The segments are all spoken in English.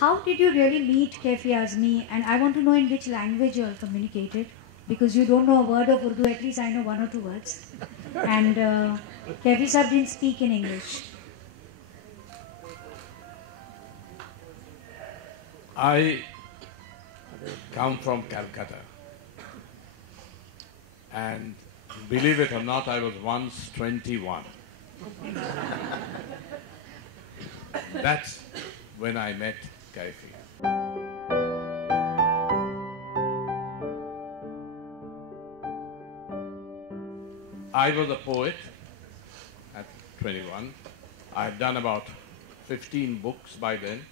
how did you really meet Kaifi Azmi? And I want to know in which language you all communicated, because you don't know a word of Urdu. At least I know one or two words. And Kaifi sir didn't speak in English. I come from Calcutta, and believe it or not, I was once 21. That's when I met Kaifi. I was a poet at 21. I had done about 15 books by then.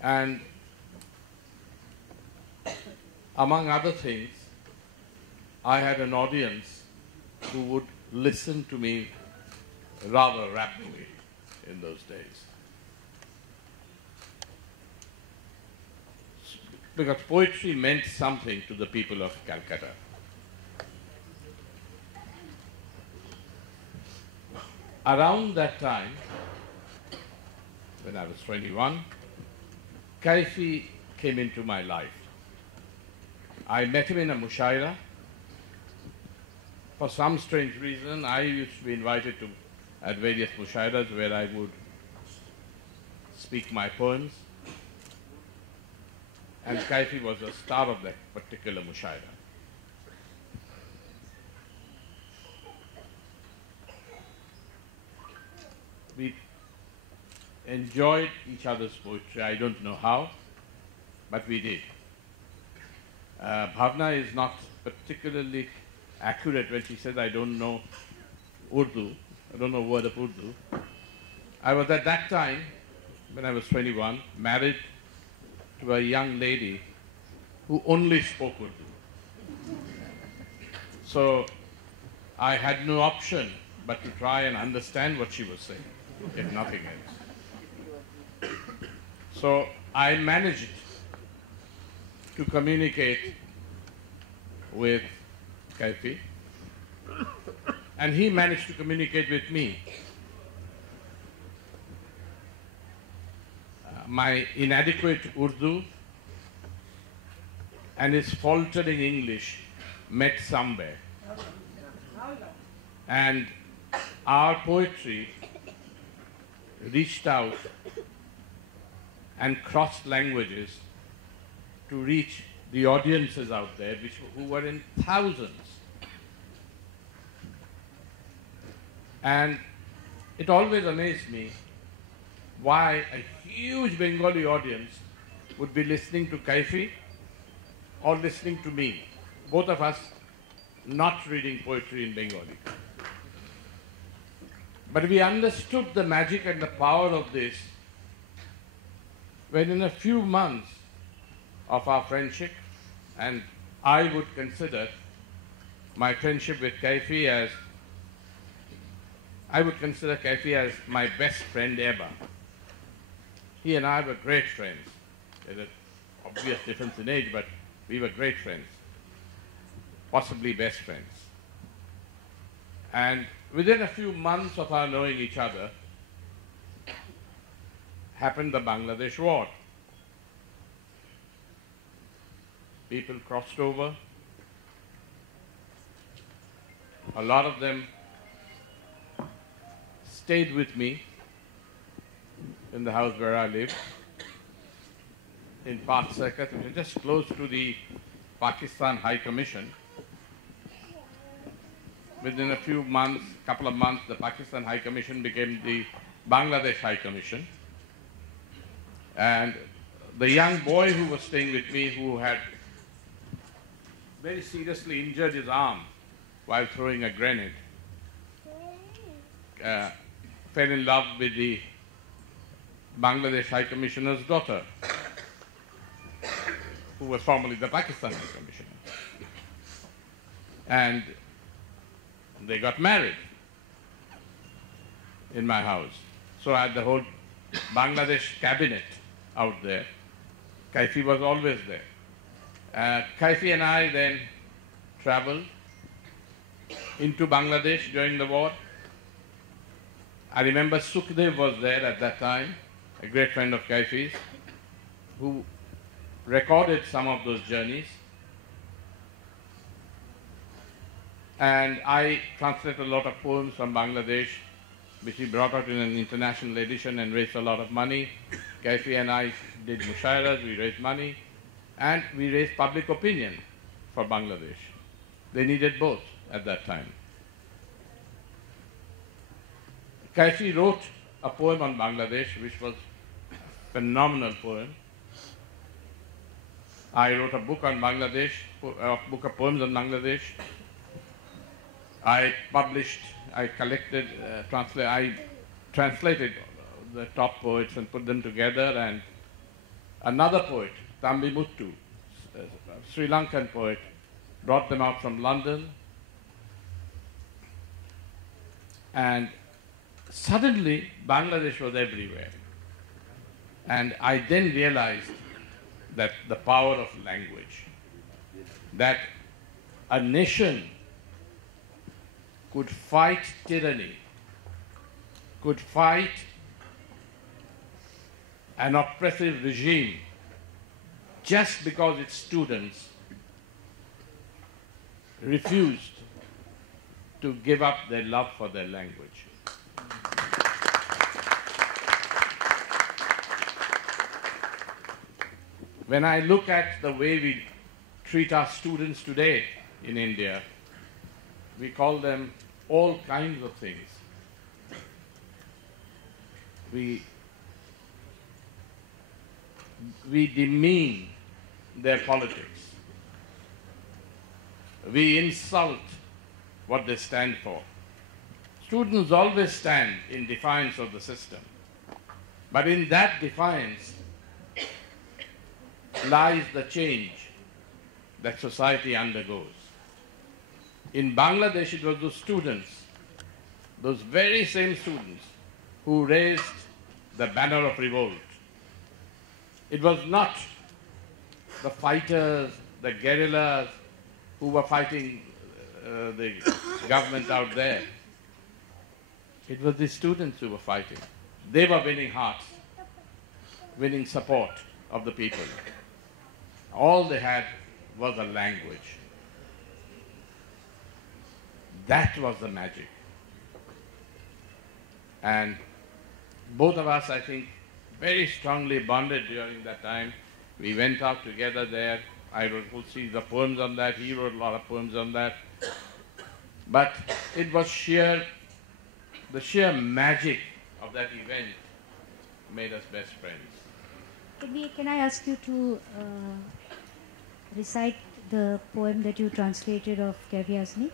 And among other things, I had an audience who would listen to me rather rapidly in those days. Because poetry meant something to the people of Calcutta. Around that time, when I was 21, Kaifi came into my life. I met him in a mushaira. For some strange reason, I used to be invited to at various mushairas where I would speak my poems. And Kaifi was the star of that particular mushaira. We enjoyed each other's poetry. I don't know how, but we did. Bhavana is not particularly accurate when she says, I don't know Urdu. I don't know a word of Urdu. I was at that time, when I was 21, married to a young lady who only spoke Urdu. So I had no option but to try and understand what she was saying, if nothing else. So I managed to communicate with Kaifi, and he managed to communicate with me. My inadequate Urdu and his faltering English met somewhere. And our poetry reached out and crossed languages to reach the audiences out there, who were in thousands. And it always amazed me why a huge Bengali audience would be listening to Kaifi or listening to me, both of us not reading poetry in Bengali. But we understood the magic and the power of this when in a few months of our friendship, and I would consider my friendship with Kaifi as, I would consider Kaifi as my best friend ever. He and I were great friends. There's an obvious difference in age, but we were great friends, possibly best friends. And within a few months of our knowing each other, happened the Bangladesh war. People crossed over. A lot of them stayed with me in the house where I lived, in Park Circuit, which is just close to the Pakistan High Commission. Within a few months, couple of months, the Pakistan High Commission became the Bangladesh High Commission. And the young boy who was staying with me, who had very seriously injured his arm while throwing a grenade, fell in love with the Bangladesh High Commissioner's daughter, who was formerly the Pakistan High Commissioner. And they got married in my house. So I had the whole Bangladesh cabinet out there. Kaifi was always there. Kaifi and I then traveled into Bangladesh during the war. I remember Sukhdev was there at that time. a great friend of Kaifi's, who recorded some of those journeys. And I translated a lot of poems from Bangladesh, which he brought out in an international edition and raised a lot of money. Kaifi and I did mushairas, we raised money, and we raised public opinion for Bangladesh. They needed both at that time. Kaifi wrote a poem on Bangladesh, which was a phenomenal poem. I wrote a book on Bangladesh, a book of poems on Bangladesh. I published, I translated the top poets and put them together, and another poet, Tambi Muttu, a Sri Lankan poet, brought them out from London, and suddenly Bangladesh was everywhere. And I then realized that the power of language, that a nation could fight tyranny, could fight an oppressive regime just because its students refused to give up their love for their language. When I look at the way we treat our students today in India, we call them all kinds of things. We demean their politics. We insult what they stand for. Students always stand in defiance of the system. But in that defiance lies the change that society undergoes. In Bangladesh, it was those students, those very same students, who raised the banner of revolt. It was not the fighters, the guerrillas who were fighting the government out there. It was the students who were fighting. They were winning hearts, winning support of the people. All they had was a language. That was the magic. And both of us, I think, very strongly bonded during that time. We went out together there. I wrote a series of poems on that. He wrote a lot of poems on that. But it was the sheer magic of that event made us best friends. Can I ask you to recite the poem that you translated of Kaifi Azmi?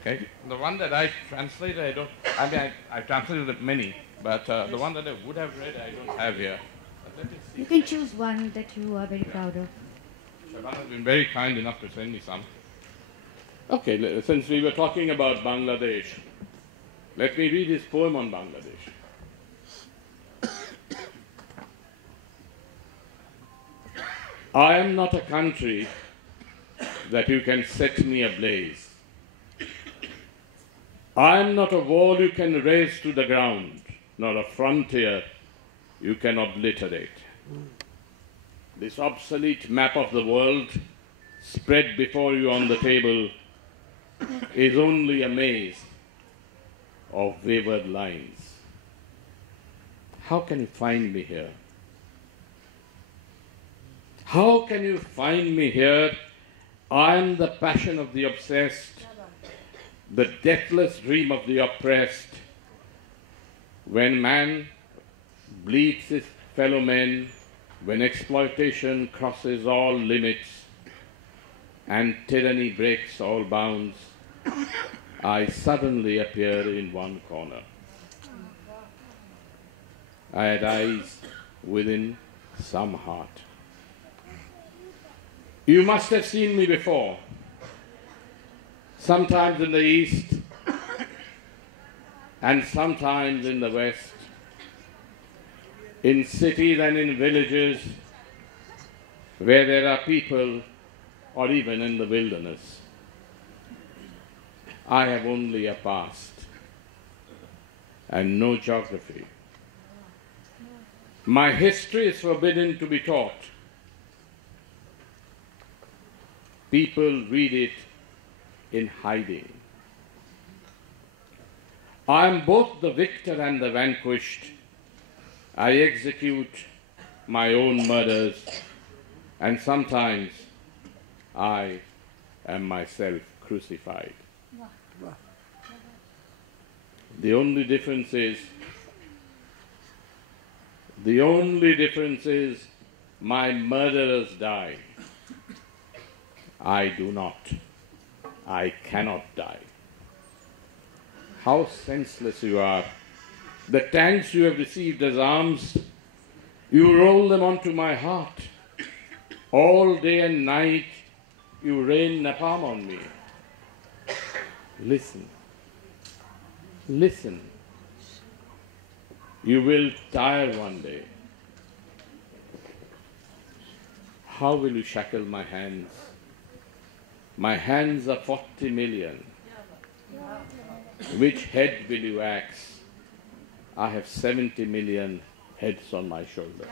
Okay. The one that I translated, I translated many, but the one that I would have read, I don't have here. Let me see. You can choose one that you are very proud of. Shaban has been very kind enough to send me some. Okay, since we were talking about Bangladesh, let me read his poem on Bangladesh. I am not a country that you can set me ablaze. I am not a wall you can raze to the ground, nor a frontier you can obliterate. This obsolete map of the world spread before you on the table is only a maze of wavered lines. How can you find me here? How can you find me here? I am the passion of the obsessed, the deathless dream of the oppressed. When man bleeds his fellow men, when exploitation crosses all limits and tyranny breaks all bounds, I suddenly appear in one corner. I had eyes within some heart. You must have seen me before, sometimes in the east and sometimes in the west, in cities and in villages where there are people, or even in the wilderness. I have only a past and no geography. My history is forbidden to be taught. People read it in hiding. I am both the victor and the vanquished. I execute my own murders, and sometimes I am myself crucified. The only difference is my murderers die. I do not. I cannot die. How senseless you are. The tanks you have received as arms, you roll them onto my heart. All day and night you rain napalm on me. Listen. Listen. You will tire one day. How will you shackle my hands? My hands are 40 million. Which head will you axe? I have 70 million heads on my shoulder.